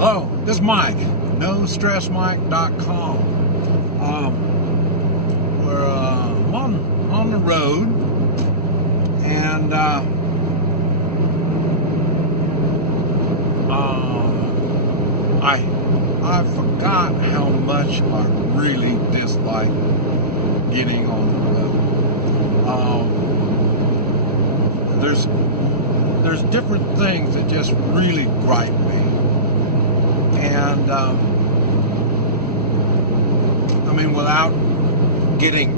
Hello, this is Mike, NoStressMike.com. I'm on the road, and I forgot how much I really dislike getting on the road. There's different things that just really gripe me. And I mean, without getting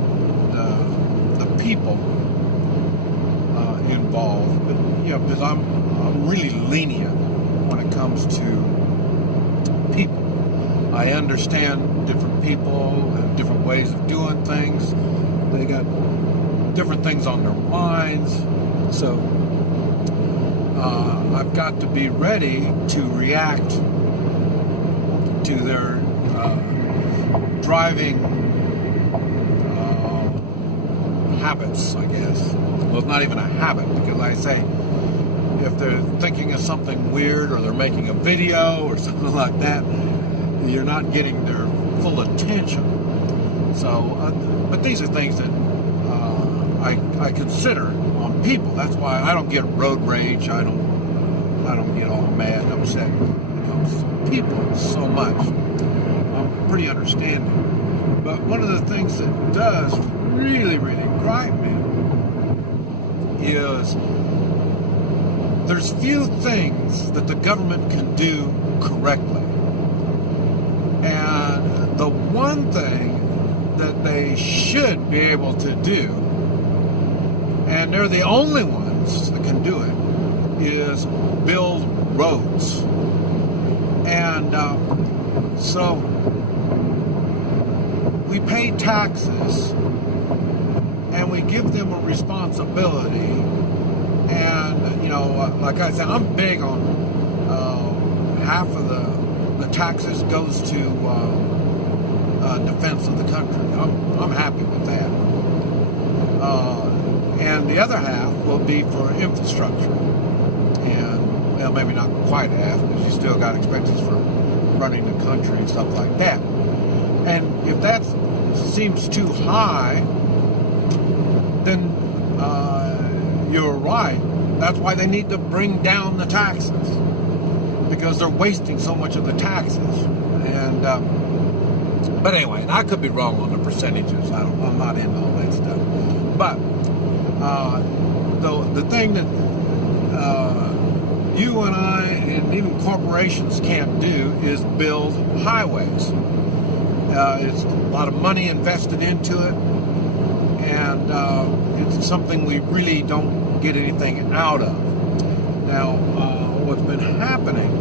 the people involved, but because I'm really lenient when it comes to people. I understand different people have different ways of doing things. They got different things on their minds, so I've got to be ready to react to their driving habits, I guess. Well, it's not even a habit, because I say if they're thinking of something weird or they're making a video or something like that, you're not getting their full attention. So, but these are things that I consider on people. That's why I don't get road rage. I don't get all mad and upset when it comes to people so much. I'm pretty understanding. But one of the things that does really, really gripe me is there's few things that the government can do correctly. And the one thing that they should be able to do, and they're the only ones that can do it, is build roads. And so we pay taxes and we give them a responsibility. And, like I said, I'm big on half of the taxes goes to defense of the country. I'm happy with that. And the other half will be for infrastructure. And, well, maybe not quite half, because you still got expenses for running the country and stuff like that. And if that seems too high, then you're right. That's why they need to bring down the taxes, because they're wasting so much of the taxes. And but anyway, I could be wrong on the percentages. I'm not into all that stuff. But the thing that you and I and even corporations can't do is build highways. It's a lot of money invested into it, and it's something we really don't get anything out of. Now, what's been happening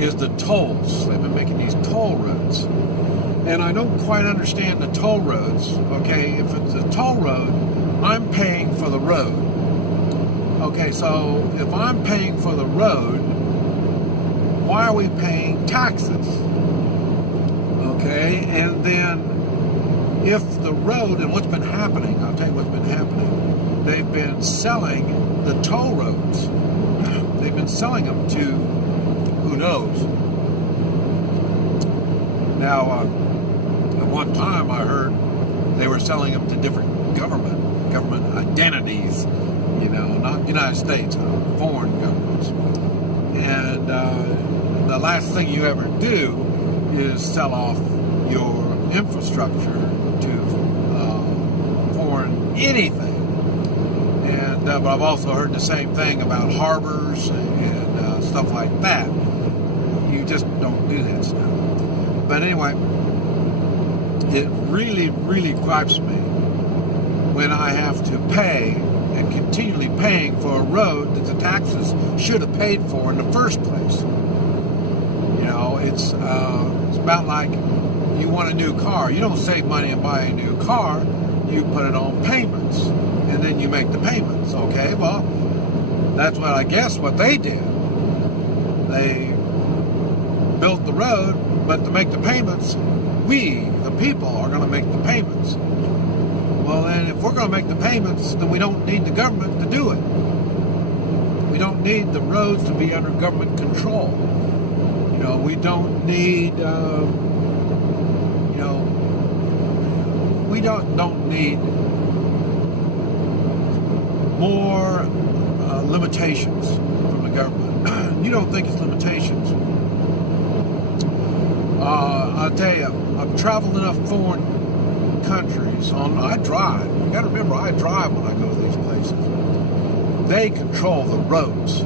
is the tolls. They've been making these toll roads, and I don't quite understand the toll roads. Okay, if it's a toll road, I'm paying for the road. Okay, so if I'm paying for the road, why are we paying taxes? Okay, and then if the road, and what's been happening, I'll tell you what's been happening. They've been selling the toll roads. They've been selling them to who knows. Now, at one time I heard they were selling them to different government identities, not the United States, foreign governments. And the last thing you ever do is sell off your infrastructure to foreign anything. And but I've also heard the same thing about harbors and stuff like that. You just don't do that stuff. But anyway, it really, really gripes me when I have to pay and continually paying for a road that the taxes should have paid for in the first place. It's about like you want a new car. You don't save money and buy a new car. You put it on payments, and then you make the payments. Okay, well, that's what they did. They built the road, but to make the payments, we, the people, are going to make the payments. Well, then, if we're going to make the payments, then we don't need the government to do it. We don't need the roads to be under government control. You know, we don't need, we don't need more limitations from the government. You don't think it's limitations. I'll tell you, I've traveled enough foreign countries. I drive. You got to remember, I drive when I go to these places. They control the roads.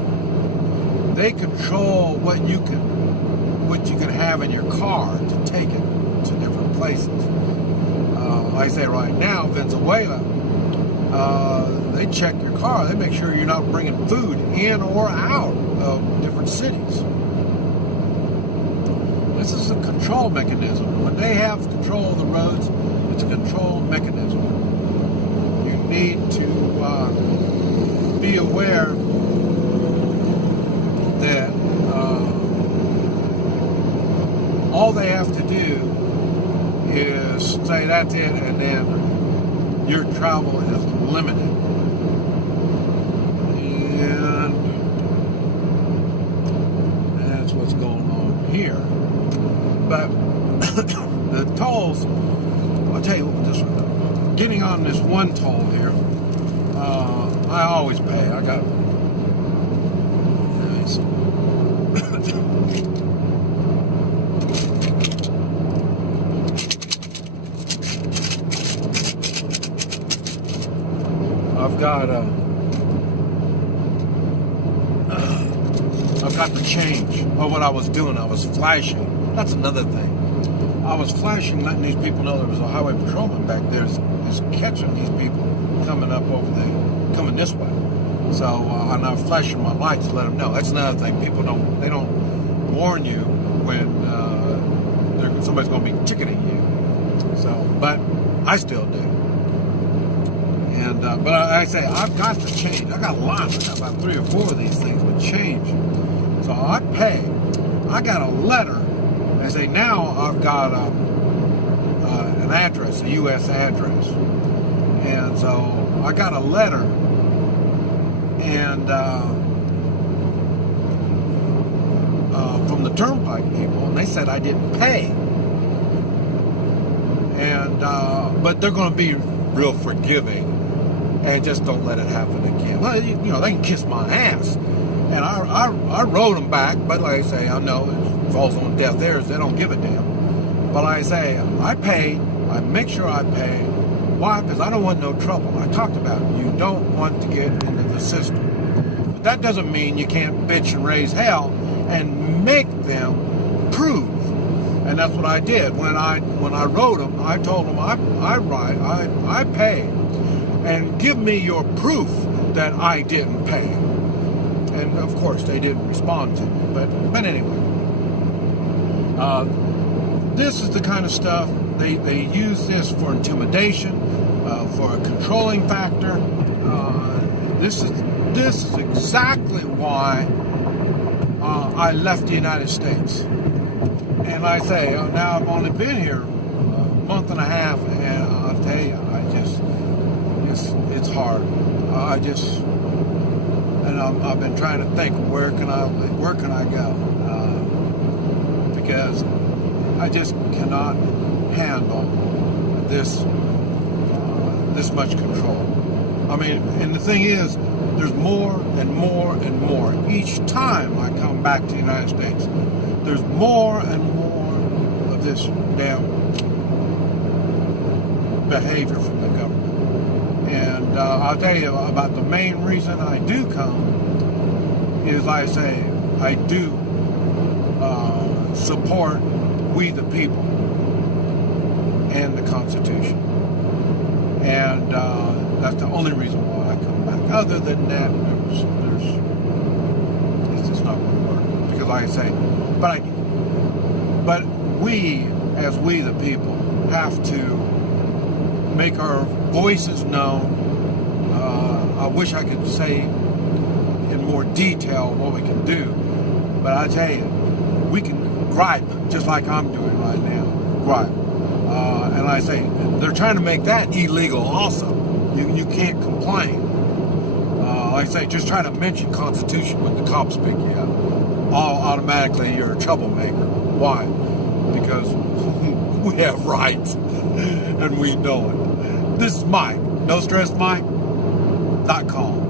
They control what you can have in your car to take it to different places. Like I say, right now, Venezuela, they check your car. They make sure you're not bringing food in or out of different cities. This is a control mechanism. When they have control of the roads, it's a control mechanism. You need to be aware that all they have to do is say that's it, and then your travel is limited. And that's what's going on here. But the tolls, I'll tell you what, this one, getting on this one toll here, I always pay. I got I've got the change of what I was doing. I was flashing. That's another thing. I was flashing, letting these people know there was a highway patrolman back there is catching these people coming up over there, coming this way. So, and I'm flashing my lights to let them know. That's another thing. People don't warn you when somebody's going to be ticketing you. So, but I still do. And but I say I've got to change. I got lots. I got about 3 or 4 of these things with change. So I pay. I got a letter. I say now I've got an address, a U.S. address, and so I got a letter, and from the turnpike people, and they said I didn't pay, and but they're going to be real forgiving and just don't let it happen again. Well, you know, they can kiss my ass. And I wrote them back, but like I say, I know it falls on deaf ears. They don't give a damn. But like I say, I pay. I make sure I pay. Why? Because I don't want no trouble. I talked about it. You don't want to get into the system. But that doesn't mean you can't bitch and raise hell and make them prove. And that's what I did. When I wrote them, I told them I pay. And give me your proof that I didn't pay. And of course, they didn't respond to me. But anyway, this is the kind of stuff they use this for intimidation, for a controlling factor. This is exactly why I left the United States. And I say now I've only been here a month and a half, and I'll tell you, it's hard. I've been trying to think where can I go, because I just cannot handle this much control. I mean, and the thing is, there's more and more and more. Each time I come back to the United States, there's more and more of this damn behavior from the government. And I'll tell you about the main reason I do come is, like I say, I do support we the people and the Constitution. And that's the only reason why I come back. Other than that, it's just not going to work. Because like I say, but we, as we the people, have to make our voices known. I wish I could say in more detail what we can do, but I tell you, we can gripe just like I'm doing right now. Gripe, and I say they're trying to make that illegal also. You can't complain. Like I say, just try to mention Constitution when the cops pick you up. automatically you're a troublemaker. Why? Because we have rights and we know it. This is Mike, NoStressMike.com.